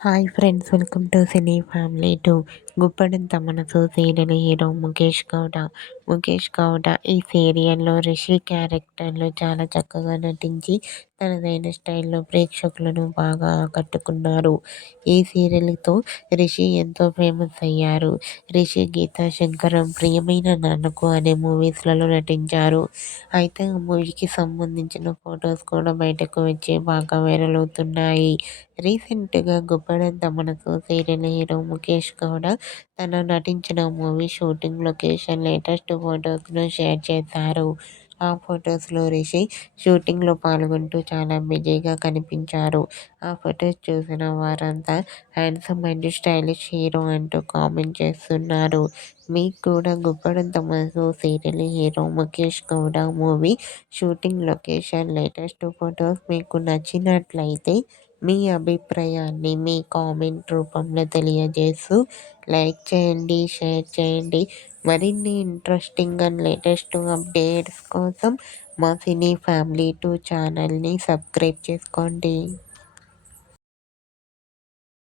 Hi friends, welcome to cine family two. Guppedantha Manasu serial hero Mukesh Gowda. Mukesh Gowda ఈ సీరియల్లో రిషి క్యారెక్టర్లో చాలా చక్కగా నటించి తనదైన స్టైల్లో ప్రేక్షకులను బాగా ఆకట్టుకున్నారు. ఈ సీరియల్తో రిషి ఎంతో ఫేమస్ అయ్యారు. రిషి గీతా శంకరం, ప్రియమైన నాన్నకు అనే మూవీస్లలో నటించారు. అయితే ఆ మూవీకి సంబంధించిన ఫొటోస్ కూడా బయటకు వచ్చి బాగా వైరల్ అవుతున్నాయి. రీసెంట్గా గుప్పడంత మనసు సీరియల్ హీరో ముఖేష్ గౌడ తను నటించిన మూవీ షూటింగ్ లొకేషన్ లేటెస్ట్ ఫొటోస్ను షేర్ చేశారు. ఆ ఫొటోస్లో రిషి షూటింగ్లో పాల్గొంటూ చాలా బిజీగా కనిపించారు. ఆ ఫొటోస్ చూసిన వారంతా హ్యాండ్సమ్ అండ్ స్టైలిష్ హీరో అంటూ కామెంట్ చేస్తున్నారు. మీకు కూడా Guppedantha Manasu serial hero Mukesh Gowda movie shooting location latest photos మీకు నచ్చినట్లయితే మీ అభిప్రాయాన్ని మీ కామెంట్ రూపంలో తెలియజేస్తూ లైక్ చేయండి, షేర్ చేయండి. మరిన్ని ఇంట్రెస్టింగ్ అండ్ లేటెస్ట్ అప్డేట్స్ కోసం మా సినీ ఫ్యామిలీ టూ ఛానల్ని సబ్స్క్రైబ్ చేసుకోండి.